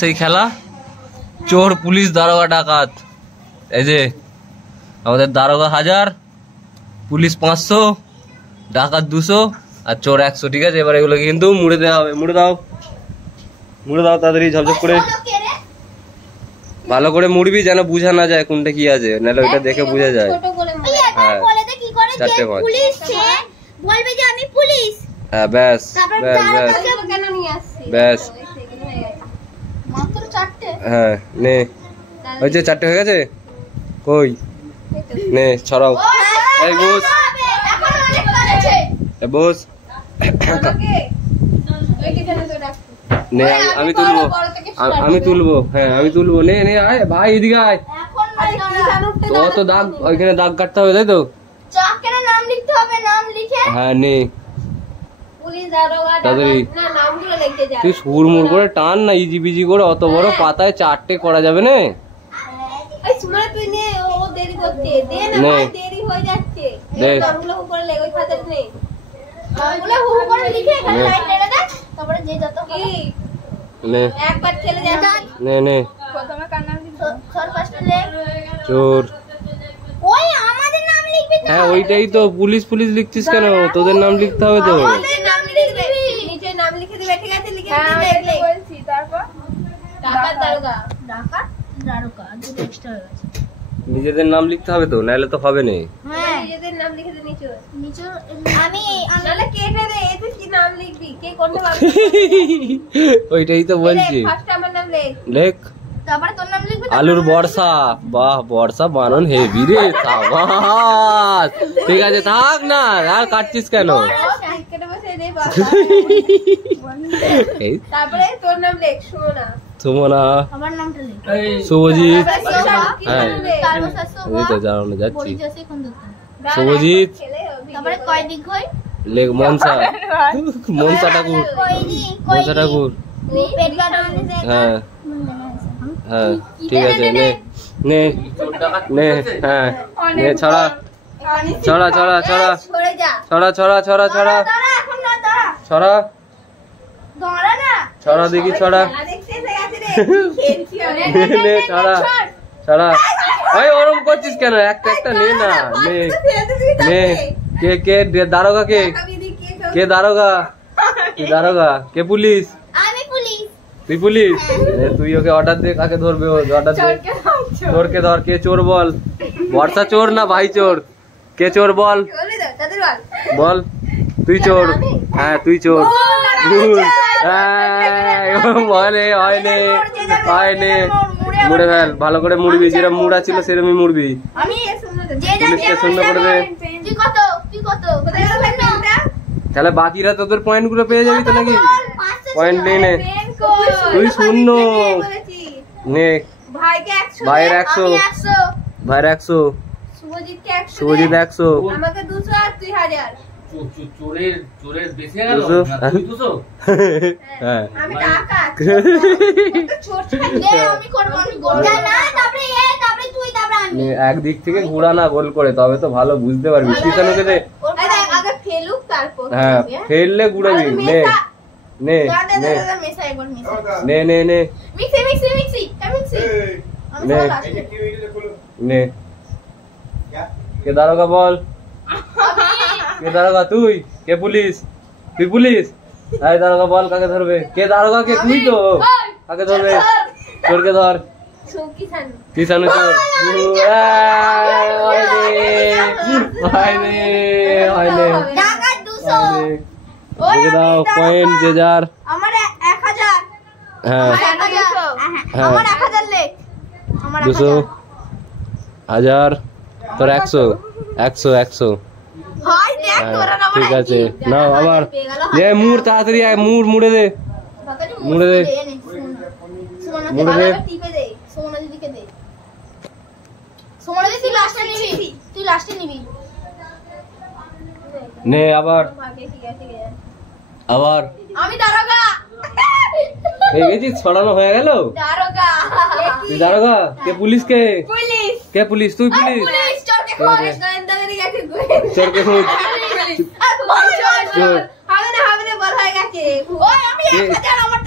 সেই খেলা চোর পুলিশ দারোগা ডাকাত। এই যে আমাদের দারোগা 1000, পুলিশ 500, ডাকাত 200 আর চোর 100। ঠিক আছে, এবার এগুলো কিন্তু মুড়ে দেওয়া হবে। মুড়ে দাও তাড়াতাড়ি ঝপঝপ করে, ভালো করে মুড়বি যেন বুঝা না যায় কোনটা কি আছে, নাহলে ওইটা দেখে বোঝা যায়। হ্যাঁ 4টে 5 বলবে যে আমি পুলিশ। হ্যাঁ ব্যাস ব্যাস মাত্র 4টে। হ্যাঁ নে, ওই যে 4টে হয়ে গেছে, কই নে ছড়াও। এই বস বস নে, আমি তুলবো। হ্যাঁ আমি তুলবো। নে নে আয় ভাই, এদিকে আয়। তো দাগ ওইখানে দাগ কাটতে হবে, তাই তো? নাম লিখতে হবে, নাম লিখে হ্যাঁ নে তুই সুরমুর করে টান না, ইজি বিজি করে। অত বড় পাতায় 4টে করা যাবে না। চোর। হ্যাঁ ওইটাই তো, পুলিশ পুলিশ লিখছিস কেন? তোদের নাম লিখতে হবে তো। নিজেদের নাম লিখতে হবে তো, নাহলে তো হবে না। ওইটাই তো বলছি, লেখ। আলুর বর্ষা। বাহ, বর্ষা বানান হেভি রে, সাবাস। ঠিক আছে থাক না, আর কাটছিস কেন? সুমনা, শুভজিৎ। হ্যাঁ এই তো জানানো যাচ্ছি। শুভজিৎ, লেখ। মনসা ঠাকুর। হ্যাঁ হ্যাঁ ঠিক আছে, নে নে নে। হ্যাঁ নে, ছড়া ছড়া ছড়া ছড়া ছড়া ছড়া ছড়া ছড়া ছড়া ছড়া দেখি, ছড়া নে, ছড়া ছড়া। ওই ওরম করছিস কেন? একটা একটা নে না, নে নে। কে কে দারোগা? কে দারোগা? কে পুলিশ? তুই পুলিশ? তুই ওকে অর্ডার দে, কাকে ধরবে? অর্ডার দে। চোরকে ধর। কে চোর বল? বর্ষা চোর না ভাই চোর? কে চোর বল? বল তুই চোর। হ্যাঁ তুই চোর। মুড়ে ফেল, ভালো করে মুড়বি, যেরকম মুড়া ছিল সেরকমই মুড়বি। পুলিশকে শূন্য করে দে। তাহলে বাকিরা তোদের পয়েন্ট গুলো পেয়ে যাবি তো নাকি? পয়েন্ট নেই নে, তুই শূন্য নে। ভাইয়ের 100, ভাইয়ের 100, শুভজিৎ 100, আমাকে 200 আর তুই 1000। চোরের বেশি গেল 200। হ্যাঁ আমি টাকা চোর ছাড়লে আমি করব, না তারপরে তুই, তারপরে আমি। একদিক থেকে ঘোরা না গোল করে, তবে তো ভালো বুঝতে পারবি। কিষানুকে দে। আগে ফেলুক তারপর। হ্যাঁ ফেললে ঘুরাবি। নে নে নে নে নে নে। কে দারোগা বল? কে দারোগা? তুই। কে পুলিশ? তুই পুলিশ। এই দারোগা বল, কাকে ধরবে? কে দারোগা? কে? তুই তো। কাকে ধরবে? চোরকে ধর। কিষানু চোর। দাও পয়েন্ট যে যার। আমার 1000। হ্যাঁ আমার 1000 লেখ। 200, 1000, তোর 100, 100, 100। ঠিক আছে নাও আবার। মুড় তাড়াতাড়ি আয়, মুড়ে দে, মুড়ে দে, মুড়ে দে। নে আবার আবার। আমি দারোগা। এই গেছি, ছড়ানো হয়ে গেল। দারোগা। তুই দারোগা? কে পুলিশ? কে কে পুলিশ? তুই পুলিশ। চোরকে খুঁজ।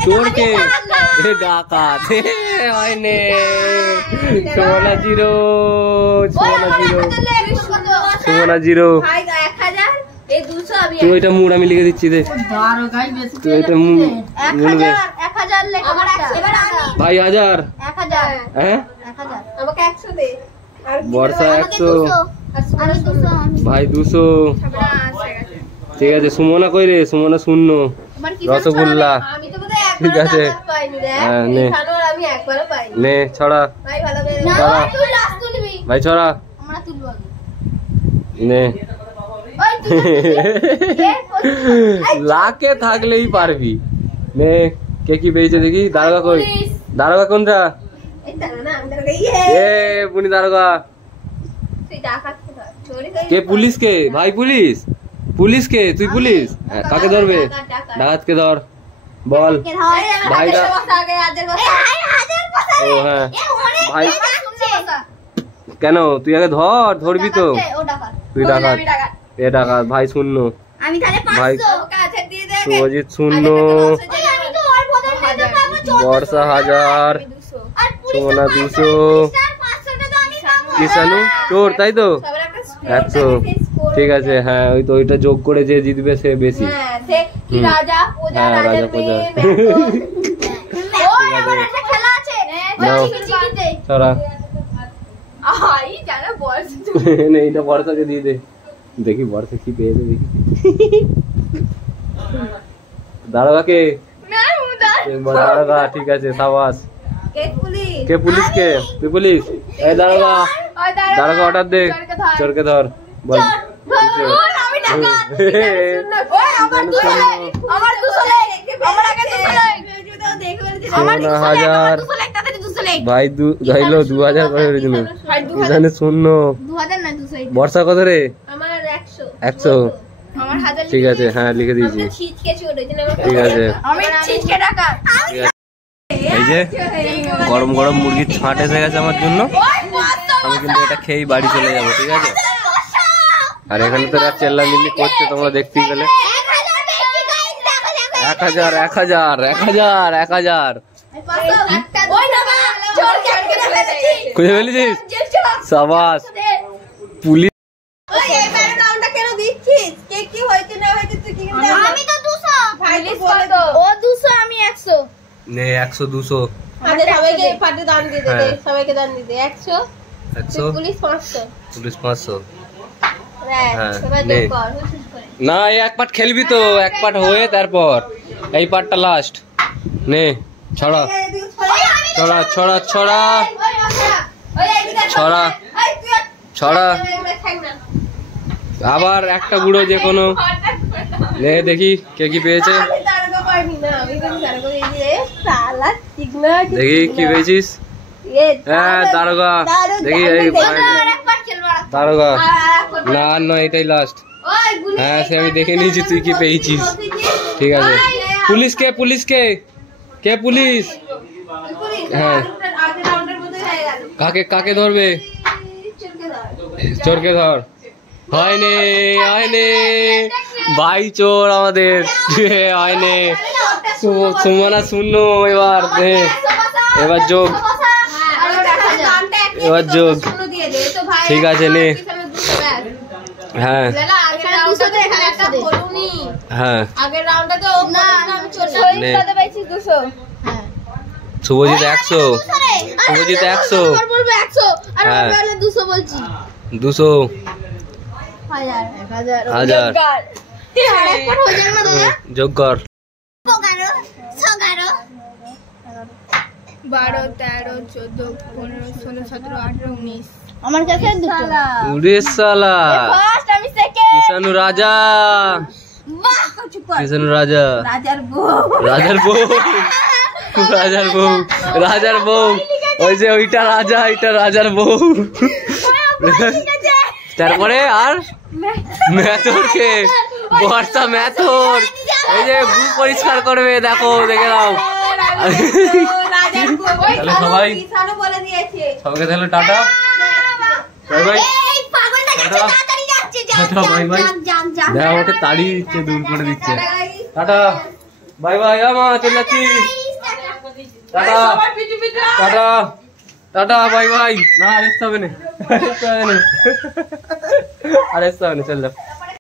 চোরকে ডাকাত হয়নি। Sumana zero, Sumana zero. তুই ওইটা মুড় আমি লিখে দিচ্ছি দে, তুই ওইটা মুড়বে। ভাই 1000, হ্যাঁ বর্ষা 100, ভাই 200। ঠিক আছে সুমনা কই রে? সুমনা 0। রসগোল্লা ঠিক আছে, নে ছড়া, ভাই ছড়া নে। লাকে থাকলেই পারবি। নে কে কি পেয়েছে দেখি। দারোগা কই? দারোগা কোনটা? এ পুনি দারোগা। কে পুলিশ? কে ভাই পুলিশ? পুলিশ কে? তুই পুলিশ? কাকে ধরবে? ডাকাতকে ধর, বল ভাই। ও হ্যাঁ ভাই, কেন তুই আগে ধর, ধরবি তো তুই। ডাকাত, এ ডাকাত ভাই 0। ভাই সুজিত 0, বর্ষা 1000, সুমনা 200, কিষানু তোর তাই তো 100। ঠিক আছে হ্যাঁ, ওই তো ওইটা যোগ করে যে জিতবে সে বেশি। হ্যাঁ রাজা প্রজা। এইটা বর্ষাকে দিয়ে দে, দেখি বর্ষা কি পেয়েছে দেখি। দারোগাকে? দারোগা ঠিক আছে সাবাস। কে পুলিশ? কে তুই পুলিশ? এই দারোগা, দারোগা অর্ডার দে, চোরকে ধর, বল। সুমনা 1000, ভাই 2000 করে দিল। এখানে 0। বর্ষা কত রে? 100। ঠিক আছে হ্যাঁ লিখে দিয়েছি। ঠিক আছে এই যে গরম গরম মুরগির ছাঁট এসে গেছে আমার জন্য। আমি কিন্তু এটা খেয়েই বাড়ি চলে যাবো। ঠিক আছে, আর এখানে তো চেল্লামিল্লি করছে, তোমরা দেখতেই পেলে। 1000 1000 1000 1000 খুঁজে ফেলেছিস? সাবাস পুলিশ। নে 100 200 পুলিশ 500। না এই এক পাট খেলবি তো, এক পাট হয়ে তারপর এই পাটটা লাস্ট। নে ছড়া ছড়া ছড়া ছড়া ছড়া ছড়া। আবার একটা গুঁড়ো যে কোনো। নে দেখি কে কি পেয়েছে, দেখি কি পেয়েছিস। হ্যাঁ দারোগা, দেখি এই দারোগা। না নয় এটাই লাস্ট। হ্যাঁ সে আমি দেখে নিয়েছি তুই কি পেয়েছিস। ঠিক আছে পুলিশ কে? পুলিশ কে? কে পুলিশ? হ্যাঁ কাকে কাকে ধরবে? চোরকে ধর। হয়নি হয়নি ভাই, চোর আমাদের হয়নি। সুমনা 0। এবার এবার যোগ, এবার যোগ। ঠিক আছে নে। হ্যাঁ হ্যাঁ শুভজিৎ 100, শুভজিৎ 100, হ্যাঁ 200, 1000 যোগ কর। 12 13 14 15 16 17 18 19। আমার কাছে উড়িষ্যালা কিষানু রাজা, কিষানু রাজা, রাজার বউ, রাজার বউ, রাজার বউ, রাজার বউ। ওই যে ওইটা রাজা, এটা রাজার বউ। তারপরে আর মেথর কে? বর্ষা মেথর। এই যে গু পরিষ্কার করবে, দেখো দেখে নাও। তাহলে সবাই সবাইকে তাহলে tata, bye bye, tata bye bye. দেখ আমাকে তাড়ি দিচ্ছে, দূর করে দিচ্ছে। Tata bye bye. আমা চলে যাচ্ছি। Tata tata tata bye bye. না আর আসতে হবে না, আর আসতে হবে না, চল যাও।